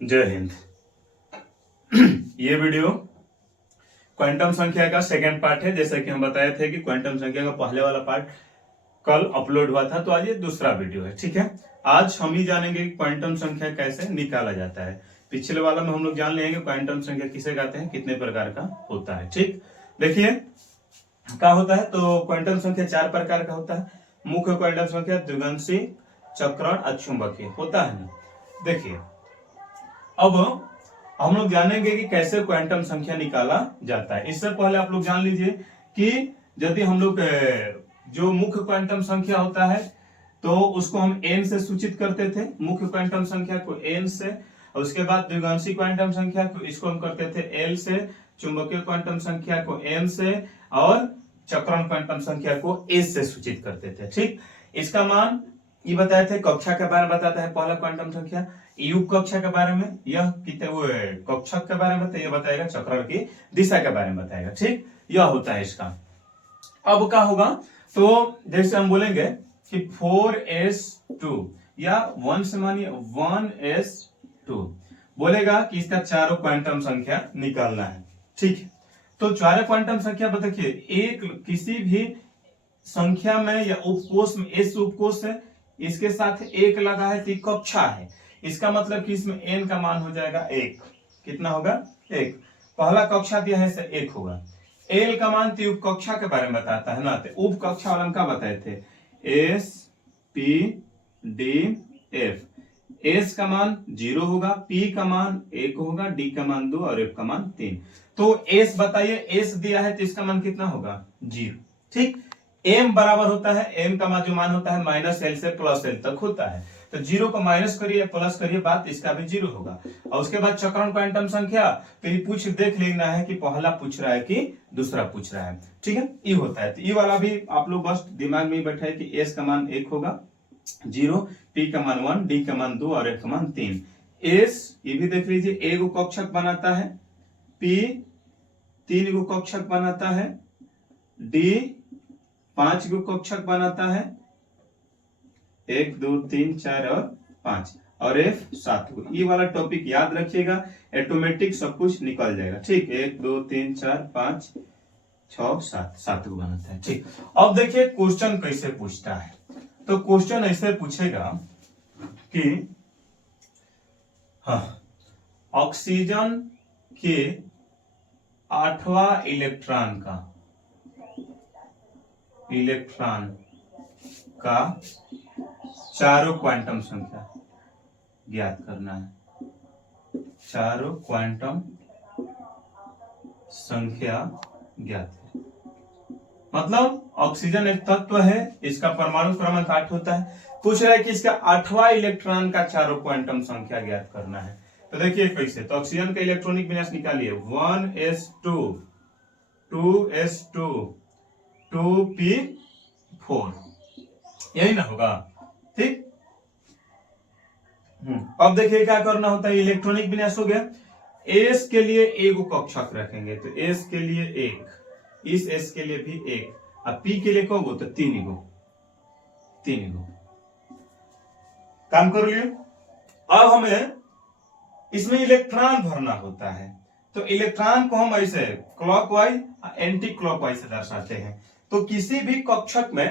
जय हिंद। ये video quantum संख्या का सेकंड पार्ट है। जैसा कि हम बताए थे कि क्वांटम संख्या का पहले वाला पार्ट कल अपलोड हुआ था, तो आज ये दूसरा वीडियो है। ठीक है, आज हम ही जानेंगे क्वांटम संख्या कैसे निकाला जाता है। पिछले वाला में हम लोग जान लेंगे क्वांटम संख्या किसे कहते हैं, कितने प्रकार का होता है। ठीक, देखिए क्या होता है। तो क्वांटम संख्या 4 प्रकार का होता है। मुख्य क्वांटम संख्या द्विगंशी, चक्रण, अचुंबकीय होता है ना। देखिए अब हम लोग जानेंगे कि कैसे क्वांटम संख्या निकाला जाता है। इससे पहले आप लोग जान लीजिए कि यदि हम लोग जो मुख्य क्वांटम संख्या होता है तो उसको हम n से सूचित करते थे, मुख्य क्वांटम संख्या को n से। और उसके बाद द्विगांशी क्वांटम संख्या को इसको हम करते थे l से, चुंबकीय क्वांटम संख्या को m से और चक्रण क्वांटम संख्या को s से सूचित करते थे। ठीक, इसका मान ये बताए थे। कक्षा के बारे में बताता है पहला क्वांटम संख्या, युग कक्षा के बारे में, यह कितने वो कक्षक के बारे में, ये बताएगा चक्रण की दिशा के बारे में बताएगा। ठीक, यह होता है इसका। अब क्या होगा, तो जैसे हम बोलेंगे कि 4s2 या 1 से मानिए 1s2 बोलेगा कि इसका चारों क्वांटम संख्या निकालना है। ठीक है, तो चारों क्वांटम संख्या देखिए, एक किसी भी संख्या में या उपकोष में, एस उपकोष है, इसके साथ एक लगा है तो कक्षा है। इसका मतलब कि इसमें n का मान हो जाएगा 1। कितना होगा? 1। पहला कक्षा दिया है से 1 होगा। l का मान तो उपकक्षा के बारे में बताता है ना, तो उपकक्षा वाला का बताए थे s p d f। s का मान 0 होगा, p का मान 1 होगा, d का मान 2 और f का मान 3। तो s बताइए, s दिया है तो इसका मान कितना होगा? 0। ठीक, m बराबर होता है, m का जो मान होता है माइनस एल से प्लस एल तक होता है। तो 0 को माइनस करिए प्लस करिए, बात इसका भी 0 होगा। और उसके बाद चक्रण क्वांटम संख्या, तो ये पूछ देख लेना है कि पहला पूछ रहा है कि दूसरा पूछ रहा है। ठीक है, ये होता है। तो ये वाला भी आप लोग बस दिमाग में बैठे कि s का मान 1 होगा, 0, p का मान 1, d का मान 2 और f का मान 3। s ये भी देख लीजिए, एक कक्षक बनाता है, p 3 गो कक्षक बनाता है, d 5 गो कक्षक बनाता है, 1 2 3 4 और 5, और f 7 गो। ये वाला टॉपिक याद रखिएगा, ऑटोमेटिक सब कुछ निकल जाएगा। ठीक, 1 2 3 4 5 6 7, 7 गो बनाता है। ठीक, अब देखिए क्वेश्चन कैसे पूछता है। तो क्वेश्चन ऐसे पूछेगा कि हाँ, ऑक्सीजन के 8वां इलेक्ट्रॉन का चारों क्वांटम संख्या ज्ञात करना है। चारों क्वांटम संख्या ज्ञात है। मतलब ऑक्सीजन एक तत्व है, इसका परमाणु क्रमांक 8 होता है। पूछ रहा है कि इसका 8वां इलेक्ट्रॉन का चारों क्वांटम संख्या ज्ञात करना है। तो देखिए कैसे, तो ऑक्सीजन का इलेक्ट्रॉनिक विन्यास निकालिए, 1s2 2s2 2p4, यही ना होगा। ठीक, अब देखिए क्या करना होता है। इलेक्ट्रॉनिक विन्यास हो गया। एस के लिए एक कक्षक रखेंगे, तो एस के लिए 1, इस एस के लिए भी 1, अब पी के लिए कब हो, तो 3 गो काम कर लियो। अब हमें इसमें इलेक्ट्रॉन भरना होता है, तो इलेक्ट्रॉन को हम ऐसे क्लॉकवाइज एंटी क्लॉकवाइज से दर्शाते हैं। तो किसी भी कक्षक में,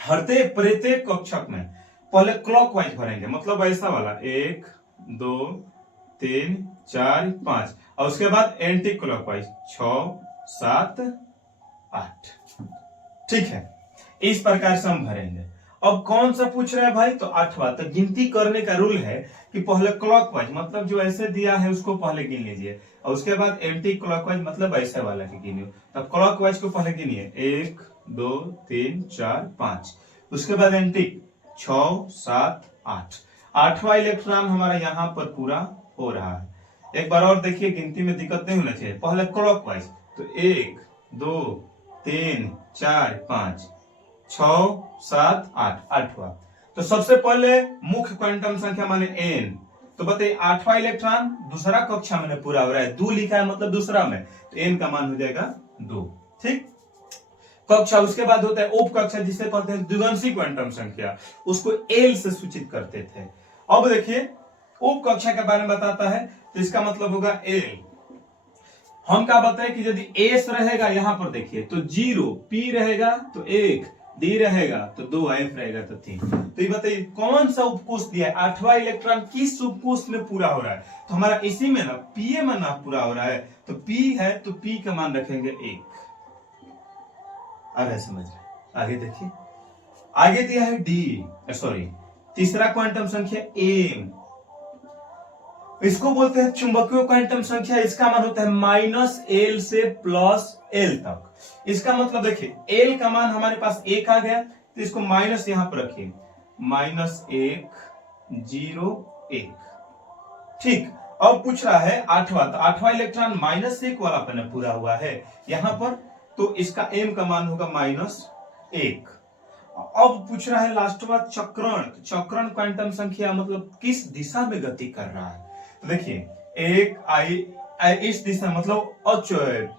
प्रत्येक कक्षक में पहले क्लॉकवाइज भरेंगे, मतलब ऐसा वाला 1 2 3 4 5, और उसके बाद एंटी क्लॉकवाइज 6 7 8। ठीक है, इस प्रकार से हम भरेंगे। अब कौन सा पूछ रहा है भाई, तो 8वां। तो गिनती करने का रूल है कि पहले क्लॉकवाइज, मतलब जो ऐसे दिया है उसको पहले गिन लीजिए, और उसके बाद एंटी क्लॉकवाइज मतलब ऐसे वाला की गिनिए। तो क्लॉकवाइज को पहले गिनिए, 1 2 3 4 5, उसके बाद एंटी 6 7 8। 8वां इलेक्ट्रॉन हमारा यहाँ पर पूरा हो रहा है। एक बार और देखिए, गिनती में दिक्कत नहीं होना चाहिए। पहले क्लॉकवाइज, तो 1 2 3 4 5 6 7 8, 8वां। तो सबसे पहले मुख्य क्वांटम संख्या माने n, तो बताइए 8वां इलेक्ट्रॉन दूसरा कक्षा में पूरा हो रहा है, 2 लिखा है मतलब दूसरा में, तो n का मान हो जाएगा 2। ठीक, कक्षा उसके बाद होता है उप कक्षा, जिसे कहते हैं द्विगांशी क्वांटम संख्या, उसको l से सूचित करते थे। अब देखिए उप कक्षा के बारे में बताता है, तो इसका मतलब होगा एल। हम क्या बताएं कि यदि एस रहेगा यहां पर देखिए तो 0, पी रहेगा तो 1, डी रहेगा तो 2, एफ रहेगा तो 3। तो ये बताइए कौन सा उपकोष दिया है, 8वां इलेक्ट्रॉन किस उपकोष में पूरा हो रहा है? तो हमारा इसी में ना पीए में ना पूरा हो रहा है, तो पी है तो पी का मान रखेंगे 1। अरे समझ रहे, आगे देखिए, आगे दिया है डी, सॉरी तीसरा क्वांटम संख्या एम, इसको बोलते हैं चुंबकीय क्वांटम संख्या। इसका मान होता है -L से +L तक। इसका मतलब देखिए L का मान हमारे पास 1 आ गया, तो इसको माइनस यहां पर रखिए, -1 0 1। ठीक, अब पूछ रहा है 8वां, तो 8वां इलेक्ट्रॉन -1 वाला पर पूरा हुआ है यहां पर, तो इसका m का मान होगा -1। अब पूछ रहा है लास्टवा चक्रण, तो चक्रण क्वांटम संख्या मतलब किस दिशा में गति कर रहा है? तो देखिए एक आई इस दिशा मतलब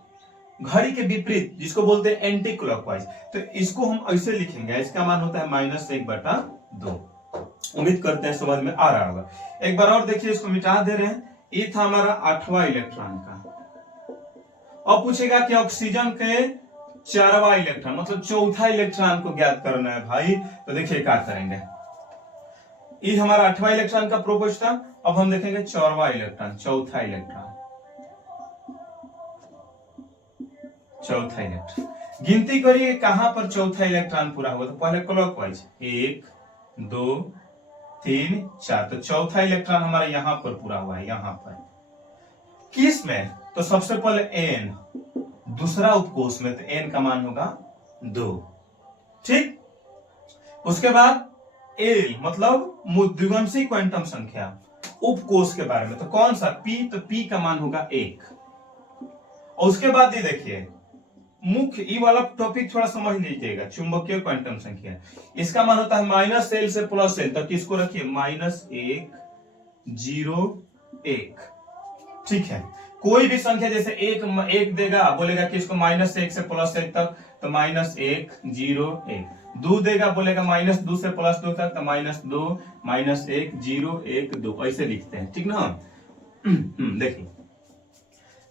घड़ी के विपरीत, जिसको बोलते हैं एंटी क्लॉकवाइज, तो इसको हम ऐसे लिखेंगे, इसका मान होता है -1/2। उम्मीद करते हैं समझ में आ रहा होगा। एक बार और देखिए, इसको मिटा दे रहे हैं। ये था हमारा 8वां इलेक्ट्रॉन का। अब पूछेगा कि ऑक्सीजन के 4वां इलेक्ट्रॉन मतलब चौथा इलेक्ट्रॉन को ज्ञात करना है भाई। तो देखिए क्या करेंगे, ये हमारा 8वां इलेक्ट्रॉन का प्रोपोज था। अब हम देखेंगे 4वां इलेक्ट्रॉन, चौथा इलेक्ट्रॉन, चौथा इलेक्ट्रॉन। गिनती करिए कहां पर चौथा इलेक्ट्रॉन पूरा हुआ, तो पहले क्लॉकवाइज 1 2 3 4, तो चौथा इलेक्ट्रॉन हमारा यहां पर पूरा हुआ है, यहां पर किस में? तो सबसे पहले एन, दूसरा उपकोष में, तो एन का मान होगा 2। ठीक, उसके बाद एल मतलब द्विगंशी क्वांटम संख्या उपकोष के बारे में, तो कौन सा? पी, तो पी का मान होगा 1। और उसके बाद ये देखिए मुख्य ई वाला टॉपिक थोड़ा समझ लीजिएगा, चुंबकीय क्वांटम संख्या, इसका मान होता है -L से +L तक। किसको रखिए? -1 0 1। ठीक है, कोई भी संख्या जैसे एक देगा, बोलेगा कि इसको -1 से +1 तक, तो -1 0 1। 2 देगा, बोलेगा -2 से +2 तक, तो -2 -1 0 1 2, ऐसे लिखते हैं। ठीक ना? देखिए,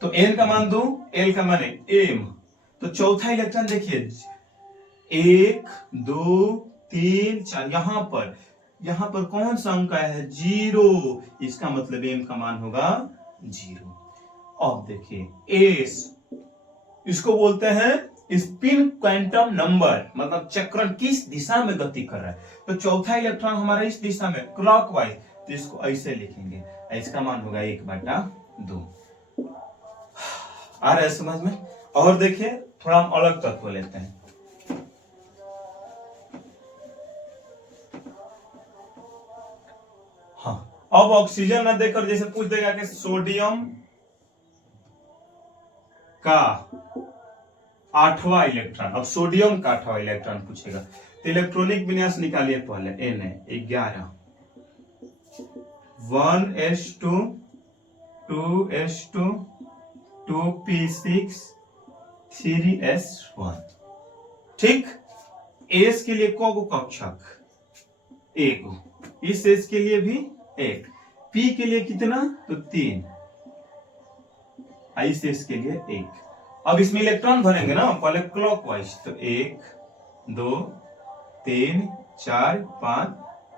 तो n का मान 2, l का मान m, तो चौथा इलेक्ट्रॉन देखिए 1 2 3 4, यहां पर कौन सा अंक आया है? 0, इसका मतलब m का मान होगा 0। अब देखिए s, इसको बोलते हैं स्पिन क्वांटम नंबर, मतलब चक्रण किस दिशा में गति कर रहा है। तो चौथा इलेक्ट्रॉन हमारा इस दिशा में क्लॉकवाइज, तो इसको ऐसे लिखेंगे, इसका मान होगा 1/2। आ रहा है समझ में? और देखिए थोड़ा हम अलग तत्व लेते हैं। हाँ, अब ऑक्सीजन न देकर जैसे पूछ देगा कि सोडियम का 8वां इलेक्ट्रॉन, अब सोडियम का 8वां इलेक्ट्रॉन पूछेगा, तो इलेक्ट्रॉनिक विन्यास निकालिए पहले। Na 11 1s2 2s2 2p6 3s1। ठीक, एस के लिए को कक्षक? एक, इस एस के लिए भी 1, पी के लिए कितना? तो 3, इस एस के लिए 1। अब इसमें इलेक्ट्रॉन भरेंगे ना पहले क्लॉकवाइज, तो 1 2 3 4 5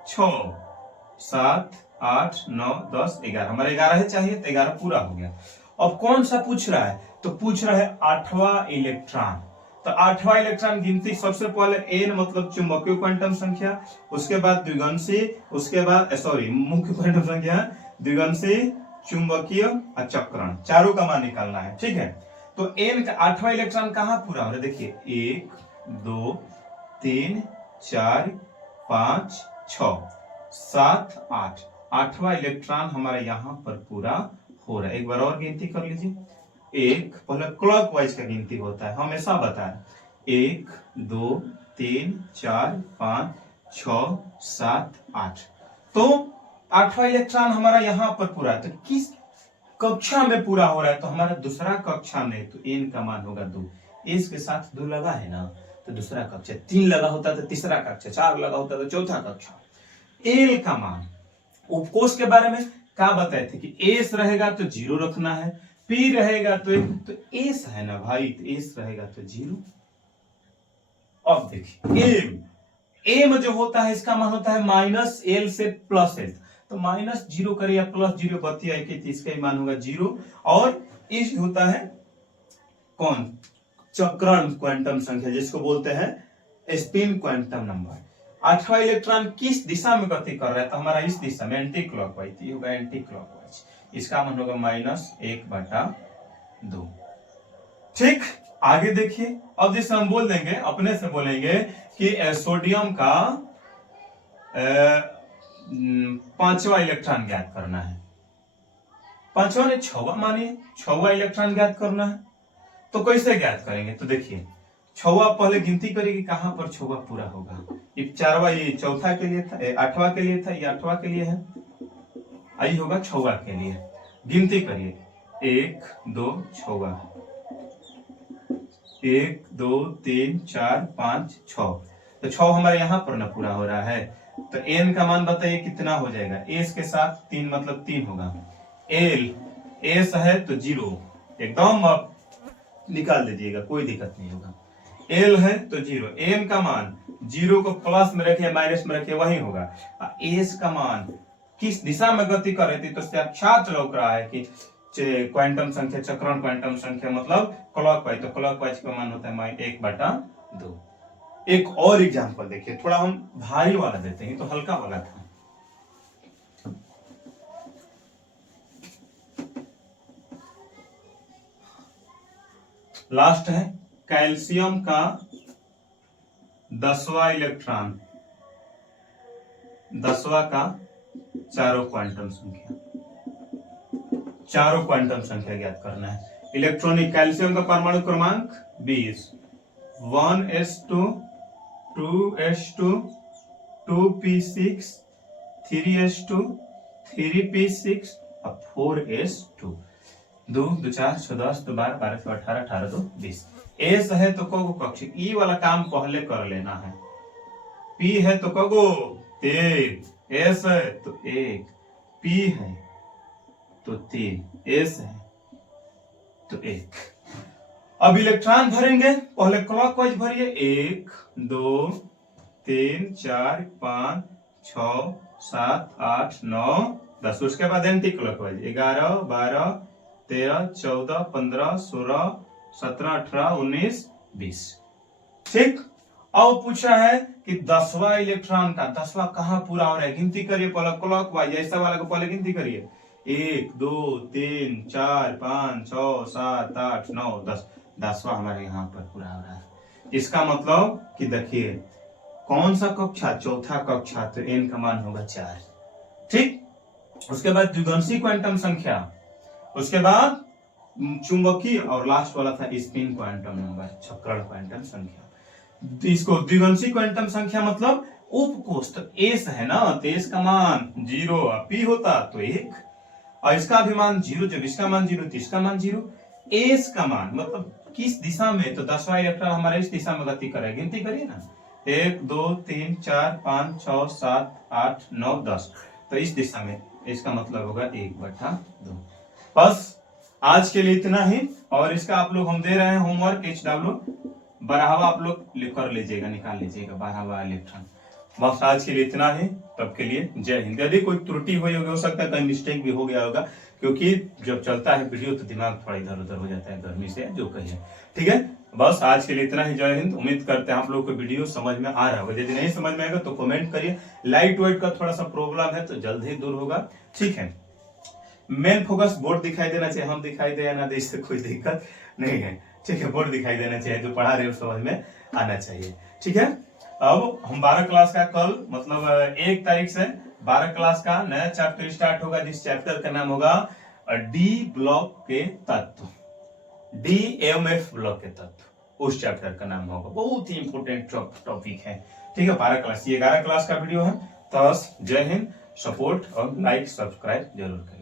6 7 8 9 10 11, हमारा 11 है चाहिए, तो 11 पूरा हो गया। अब कौन सा पूछ रहा है? तो पूछ रहा है 8वां इलेक्ट्रॉन। तो 8वां इलेक्ट्रॉन गिनती सबसे पहले n मतलब चुंबकीय क्वांटम संख्या, उसके बाद द्विगंशी, उसके बाद मुख्य क्वांटम संख्या, द्विगंशी, चुंबकीय और चक्रण, चारों का मान निकालना है। ठीक है, तो n का 8वां इलेक्ट्रॉन कहां पूरा हो रहा है? देखिए 1 2 3 4 5 6 7 8, 8वां इलेक्ट्रॉन हमारा यहां पर पूरा हो रहा है। एक बार और गिनती कर लीजिए, एक पहले क्लॉकवाइज का गिनती होता है, हमेशा बताएं, 1 2 3 4 5 6 7 8, तो 8वां इलेक्ट्रॉन हमारा यहां पर पूरा है। तो किस कक्षा में पूरा हो रहा है? तो हमारा दूसरा कक्षा में, तो n का मान होगा 2, इस के साथ 2 लगा है ना, तो दूसरा कक्षा, 3 लगा होता तो तीसरा कक्षा, 4 लगा होता तो चौथा कक्षा। l का मान उपकोष के बारे में क्या बताए थे कि एस रहेगा तो 0 रखना है, पी रहेगा तो एस है ना भाई, तो एस रहेगा तो 0। अब देखिए एम, एम जो होता है इसका मान होता है माइनस एल से प्लस एल, तो माइनस 0 करे या प्लस 0 बतिया के, इसका मान होगा 0। और इस होता है कौन, चक्रण क्वांटम संख्या, जिसको बोलते हैं स्पिन क्वांटम नंबर। 8वां इलेक्ट्रॉन किस दिशा में गति कर रहा है, तो हमारा इस दिशा में एंटी क्लॉकवाइज, ये होगा एंटी क्लॉकवाइज, इसका मान होगा -1/2। ठीक, आगे देखिए। अब जैसे हम बोल देंगे, अपने से बोलेंगे कि सोडियम का 5वां इलेक्ट्रॉन ज्ञात करना है, 5वां ने 6वां मानिए, 6वां इलेक्ट्रॉन ज्ञात करना है, तो कैसे ज्ञात करेंगे, तो देखिए 6वां पहले गिनती करेगी, कहां पर 6वां पूरा होगा, ये 4वां, ये चौथा के लिए था, 8वां के लिए था, ये 8वां के लिए है, आई होगा 6वां के लिए। गिनती करिए, 1 2 6वां, 1 2 3 4 5 6, तो 6 हमारे यहाँ पर ना पूरा हो रहा है, तो एन का मान बताइए कितना हो जाएगा, एस के साथ 3 मतलब 3 होगा, एल एस है तो 0, एकदम आप निकाल दीजिएगा, कोई दिक्कत नहीं होगा, एल है तो 0, एम का मान 0 को प्लस में रखे माइनस में रखे वही होगा, एस का मान किस दिशा में गति कर रही थी, तो साक्षात लौक रहा है कि क्वांटम संख्या, चक्रण क्वांटम संख्या मतलब क्लॉकवाइज, तो क्लॉकवाइज का मान होता है 1/2। एक और एग्जांपल देखिए, थोड़ा हम भारी वाला देते हैं, तो हल्का वाला था, लास्ट है कैल्शियम का 10वां इलेक्ट्रॉन, 10वां का चारों क्वांटम संख्या ज्ञात करना है। इलेक्ट्रॉनिक कैल्शियम का परमाणु क्रमांक 20, 1s2 2s2 2p6 3s2 3p6 और 4s2, 2 2 4 6 10 2 12 12 6 18 18 2 20। एस है तो कगो कक्षी, ई वाला काम पहले कर लेना है, पी है तो कगो 3, एस है तो 1, पी है तो 3, एस है तो 1। अब इलेक्ट्रॉन भरेंगे, पहले क्लॉकवाइज भरिए, 1 2 3 4 5 6 7 8 9 10, उसके बाद एंटी क्लॉकवाइज 11 12 13 14 15 16 17 18 19 20। ठीक, अब पूछा है कि 10वां इलेक्ट्रॉन का 10वां कहां पूरा हो रहा है, गिनती करिए पहले क्लॉकवाइज, ऐसा वाला को पहले गिनती करिए, 1 2 3 4 5 6 7 8 9 10, 10वां हमारे यहाँ पर पूरा हो रहा है। इसका मतलब कि देखिए कौन सा कक्षा, चौथा कक्षा, तो n का मान होगा 4। ठीक, उसके बाद द्विगंशी क्वांटम संख्या, उसके बाद चुंबकीय, और लास्ट वाला था स्पिन क्वांटम नंबर, चक्रण क्वांटम संख्या। इसको द्विगंशी क्वांटम संख्या मतलब उपकोष्ठ, एस है ना, तो एस का मान 0, पी होता तो 1, और इसका भी मान 0, जब इसका मान 0 तो इसका मान 0। एस का मान मतलब किस दिशा में, तो 10वां इलेक्ट्रॉन हमारे इस दिशा में गति करे, गिनती करिए ना, 1 2 3 4 5 6 7 8 9 10, तो इस दिशा में, इसका मतलब होगा 1/2। बस आज के लिए इतना ही, और इसका आप लोग हम दे रहे हैं होमवर्क HW 12वां आप लोग कर लीजिएगा, निकाल लीजिएगा 12वां इलेक्ट्रॉन। बस आज के लिए इतना ही, तब के लिए जय हिंद। यदि कोई त्रुटि हुई होगी, हो सकता है कहीं मिस्टेक भी हो गया होगा, क्योंकि जब चलता है वीडियो तो दिमाग थोड़ा इधर उधर हो जाता है गर्मी से, जो कहिए। ठीक है, बस आज के लिए इतना ही, जय हिंद। उम्मीद करते हैं आप लोग को वीडियो समझ में आ रहा होगा, यदि नहीं समझ में आएगा तो कमेंट करिए, लाइट वेट का थोड़ा सा प्रॉब्लम है तो जल्द ही दूर होगा। ठीक है, मेन फोकस बोर्ड दिखाई देना चाहिए, हम दिखाई दे या ना दे इससे कोई दिक्कत नहीं है। ठीक है, बोर्ड दिखाई देना चाहिए, जो पढ़ा रहे हो समझ में आना चाहिए। ठीक है, अब हम 12 क्लास का कल मतलब 1 तारीख से 12 क्लास का नया चैप्टर स्टार्ट होगा, जिस चैप्टर का नाम होगा डी ब्लॉक के तत्व, DMF ब्लॉक के तत्व, उस चैप्टर का नाम होगा। बहुत ही इंपोर्टेंट टॉपिक है। ठीक है, 12 क्लास, ये 11 क्लास का वीडियो है। तो जय हिंद, सपोर्ट और लाइक सब्सक्राइब जरूर करें।